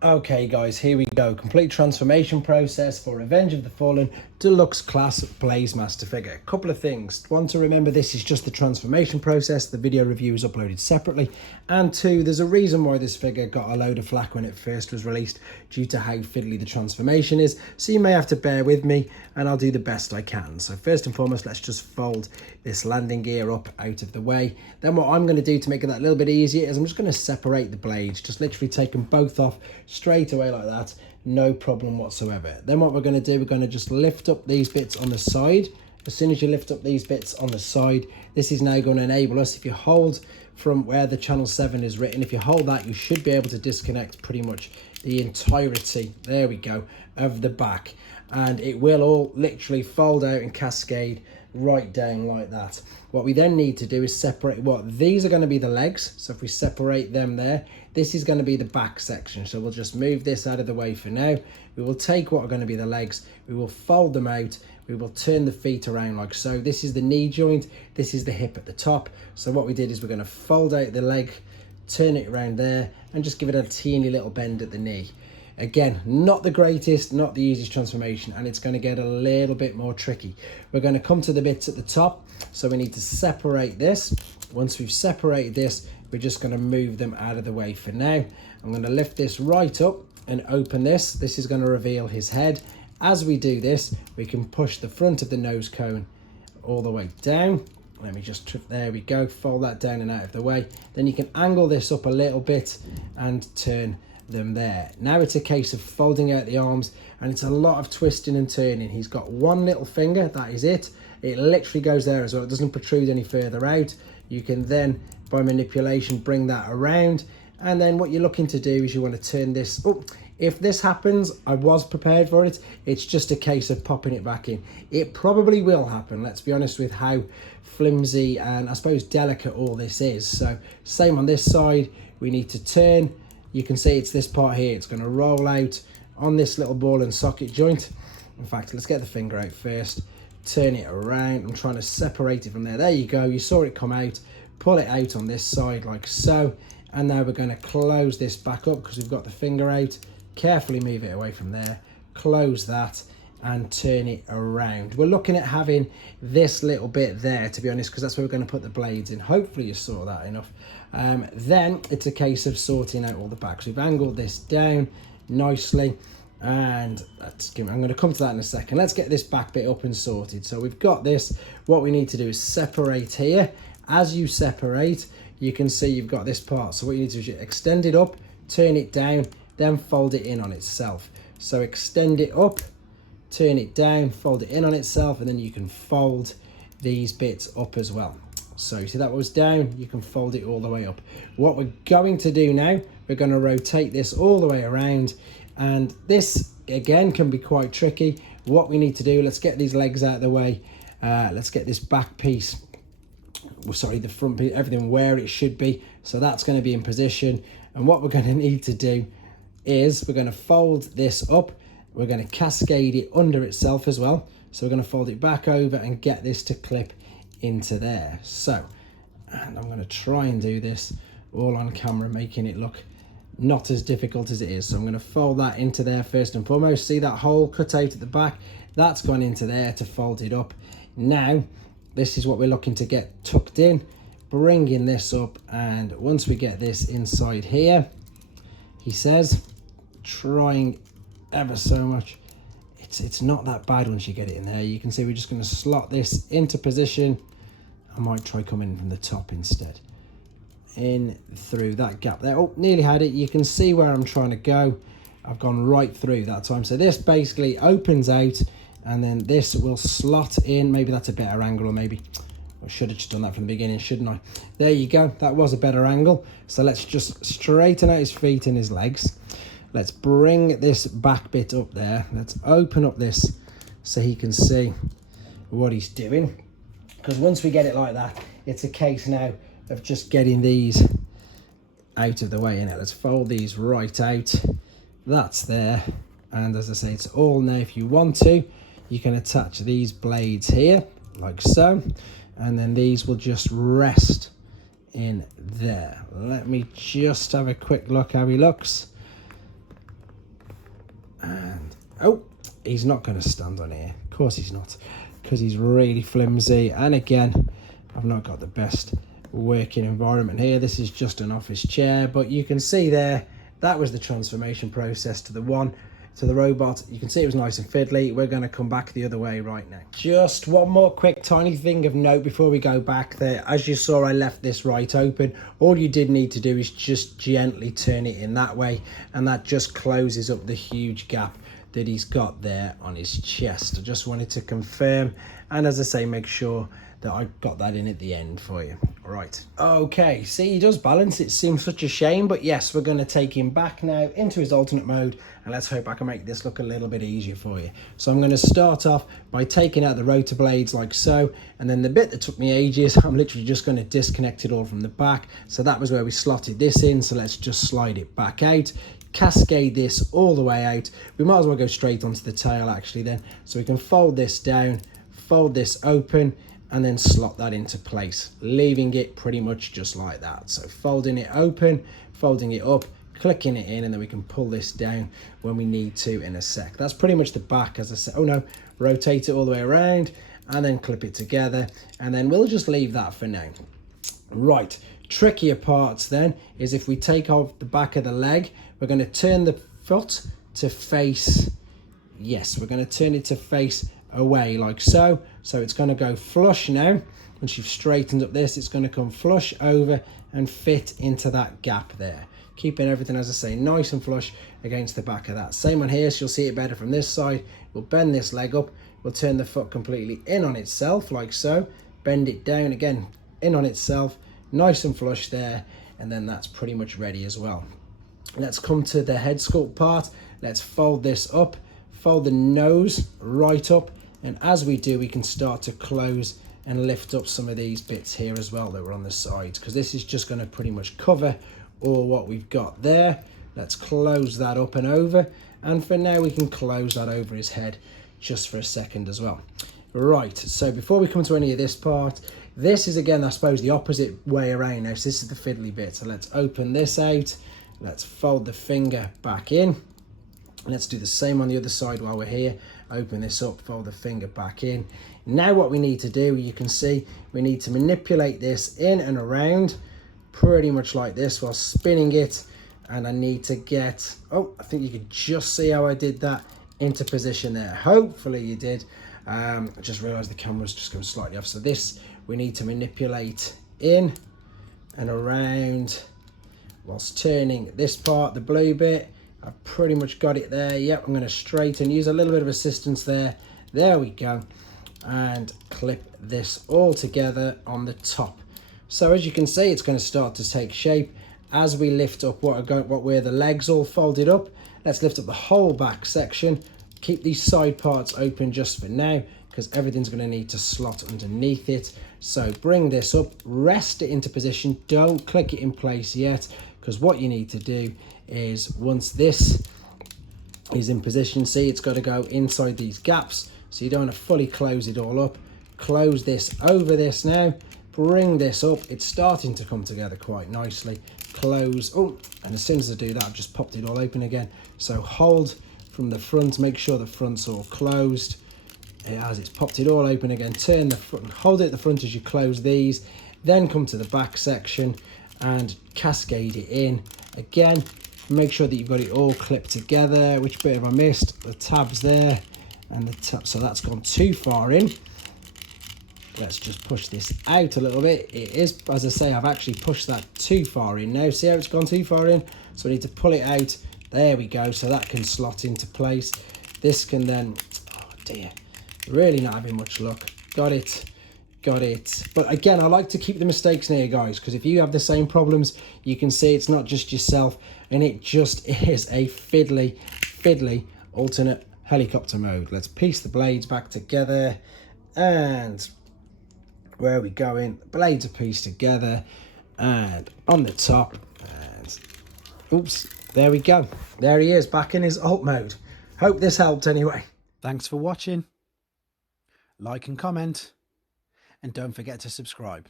Okay guys, here we go. Complete transformation process for Revenge of the Fallen deluxe class blazemaster figure. A couple of things. One, to remember this is just the transformation process. The video review is uploaded separately. And two, there's a reason why this figure got a load of flack when it first was released due to how fiddly the transformation is. So you may have to bear with me and I'll do the best I can. So first and foremost, let's just fold this landing gear up out of the way. Then what I'm going to do to make it that little bit easier is I'm just going to separate the blades. Just literally take them both off straight away like that, no problem whatsoever. Then what we're going to do, we're going to just lift up these bits on the side. As soon as you lift up these bits on the side, this is now going to enable us, if you hold from where the channel 7 is written, if you hold that, you should be able to disconnect pretty much the entirety, there we go, of the back, and it will all literally fold out and cascade right down like that. What we then need to do is separate these are going to be the legs. So if we separate them there, this is going to be the back section. So we'll just move this out of the way for now. We will take what are going to be the legs, we will fold them out, we will turn the feet around like so. This is the knee joint, this is the hip at the top. So what we did is we're going to fold out the leg, turn it around there, and just give it a teeny little bend at the knee. Again, not the greatest, not the easiest transformation, and it's going to get a little bit more tricky. We're going to come to the bits at the top, so we need to separate this. Once we've separated this, we're just going to move them out of the way for now. I'm going to lift this right up and open this. This is going to reveal his head. As we do this, we can push the front of the nose cone all the way down. Let me just, there we go, fold that down and out of the way. Then you can angle this up a little bit and turn them there. Now it's a case of folding out the arms, and it's a lot of twisting and turning. He's got one little finger, that is it. It literally goes there as well. It doesn't protrude any further out. You can then, by manipulation, bring that around, and then what you're looking to do is you want to turn this up. If this happens, I was prepared for it. It's just a case of popping it back in. It probably will happen, let's be honest with how flimsy and I suppose delicate all this is. So same on this side, we need to turn. You can see it's this part here. It's going to roll out on this little ball and socket joint. In fact, let's get the finger out first. Turn it around. I'm trying to separate it from there. There you go. You saw it come out. Pull it out on this side like so. And now we're going to close this back up because we've got the finger out. Carefully move it away from there. Close that and turn it around. We're looking at having this little bit there, to be honest, because that's where we're going to put the blades in. Hopefully you saw that enough. Then it's a case of sorting out all the backs. We've angled this down nicely, and I'm going to come to that in a second. Let's get this back bit up and sorted. So we've got this. What we need to do is separate here. As you separate, you can see you've got this part. So what you need to do is extend it up, turn it down, then fold it in on itself. So extend it up, turn it down, fold it in on itself, and then you can fold these bits up as well. So you see that was down, you can fold it all the way up. What we're going to do now, we're going to rotate this all the way around, and this again can be quite tricky. What we need to do, let's get these legs out of the way. Let's get this back piece, the front piece, everything where it should be. So that's going to be in position, and what we're going to need to do is we're going to fold this up. We're going to cascade it under itself as well. So we're going to fold it back over and get this to clip into there. So, and I'm going to try and do this all on camera, making it look not as difficult as it is. So I'm going to fold that into there first and foremost. See that hole cut out at the back? That's gone into there to fold it up. Now, this is what we're looking to get tucked in. Bringing this up, and once we get this inside here, he says, trying ever so much, it's not that bad once you get it in there. You can see we're just going to slot this into position. I might try coming from the top instead, in through that gap there. Oh, nearly had it. You can see where I'm trying to go. I've gone right through that time. So this basically opens out, and then this will slot in. Maybe that's a better angle, or maybe I should have just done that from the beginning, shouldn't I? There you go. That was a better angle. So let's just straighten out his feet and his legs. Let's bring this back bit up there. Let's open up this so he can see what he's doing. Because once we get it like that, it's a case now of just getting these out of the way. Innit? Let's fold these right out. That's there. And as I say, it's all now. If you want to, you can attach these blades here, like so. And then these will just rest in there. Let me just have a quick look how he looks. Oh, he's not going to stand on here. Of course he's not, because he's really flimsy. And again, I've not got the best working environment here. This is just an office chair, but you can see there, that was the transformation process to the robot. You can see it was nice and fiddly. We're going to come back the other way right now. Just one more quick tiny thing of note before we go back there. As you saw, I left this right open. All you did need to do is just gently turn it in that way, and that just closes up the huge gap that he's got there on his chest. I just wanted to confirm, and as I say, make sure that I got that in at the end for you. All right. Okay, see, he does balance. It seems such a shame, but yes, we're going to take him back now into his alternate mode, and let's hope I can make this look a little bit easier for you. So I'm going to start off by taking out the rotor blades like so, and then the bit that took me ages, I'm literally just going to disconnect it all from the back. So that was where we slotted this in, so let's just slide it back out, cascade this all the way out. We might as well go straight onto the tail actually then. So we can fold this down, fold this open, and then slot that into place, leaving it pretty much just like that. So folding it open, folding it up, clicking it in, and then we can pull this down when we need to in a sec. That's pretty much the back, as I said. Oh no, rotate it all the way around and then clip it together, and then we'll just leave that for now. Right, trickier parts then is if we take off the back of the leg, we're going to turn the foot to face, yes, we're going to turn it to face away like so. So it's going to go flush now. Once you've straightened up this, it's going to come flush over and fit into that gap there, keeping everything, as I say, nice and flush against the back of that. Same on here, so you'll see it better from this side. We'll bend this leg up, we'll turn the foot completely in on itself like so, bend it down again, in on itself, nice and flush there, and then that's pretty much ready as well. Let's come to the head sculpt part. Let's fold this up, fold the nose right up, and as we do, we can start to close and lift up some of these bits here as well that were on the sides, because this is just going to pretty much cover all what we've got there. Let's close that up and over, and for now we can close that over his head just for a second as well. Right, so before we come to any of this part, this is again, I suppose, the opposite way around now. So this is the fiddly bit. So let's open this out, let's fold the finger back in. Let's do the same on the other side while we're here. Open this up, fold the finger back in. Now what we need to do, you can see, we need to manipulate this in and around pretty much like this while spinning it. And I need to get, oh, I think you could just see how I did that into position there. Hopefully you did. I just realized the camera's just going slightly off. So this, we need to manipulate in and around whilst turning this part, the blue bit. I've pretty much got it there. Yep, I'm going to straighten, use a little bit of assistance there. There we go. And clip this all together on the top. So as you can see, it's going to start to take shape as we lift up what were the legs all folded up. Let's lift up the whole back section. Keep these side parts open just for now, because everything's going to need to slot underneath it. So bring this up, rest it into position. Don't click it in place yet, because what you need to do is once this is in position, see, it's got to go inside these gaps. So you don't want to fully close it all up. Close this over this now. Bring this up. It's starting to come together quite nicely. Close. Oh, and as soon as I do that, I've just popped it all open again. So hold from the front. Make sure the front's all closed. As it's popped it all open again, turn the front, hold it at the front as you close these. Then come to the back section and cascade it in. Again, make sure that you've got it all clipped together. Which bit have I missed? The tabs there and the tab. So that's gone too far in. Let's just push this out a little bit. It is, as I say, I've actually pushed that too far in now. See how it's gone too far in? So I need to pull it out. There we go. So that can slot into place. This can then, oh dear, really not having much luck. Got it. Got it. But again, I like to keep the mistakes near, guys, because if you have the same problems, you can see it's not just yourself, and it just is a fiddly alternate helicopter mode. Let's piece the blades back together, and where are we going? The blades are pieced together, and on the top, and oops, there we go. There he is, back in his alt mode. Hope this helped anyway. Thanks for watching. Like and comment. And don't forget to subscribe.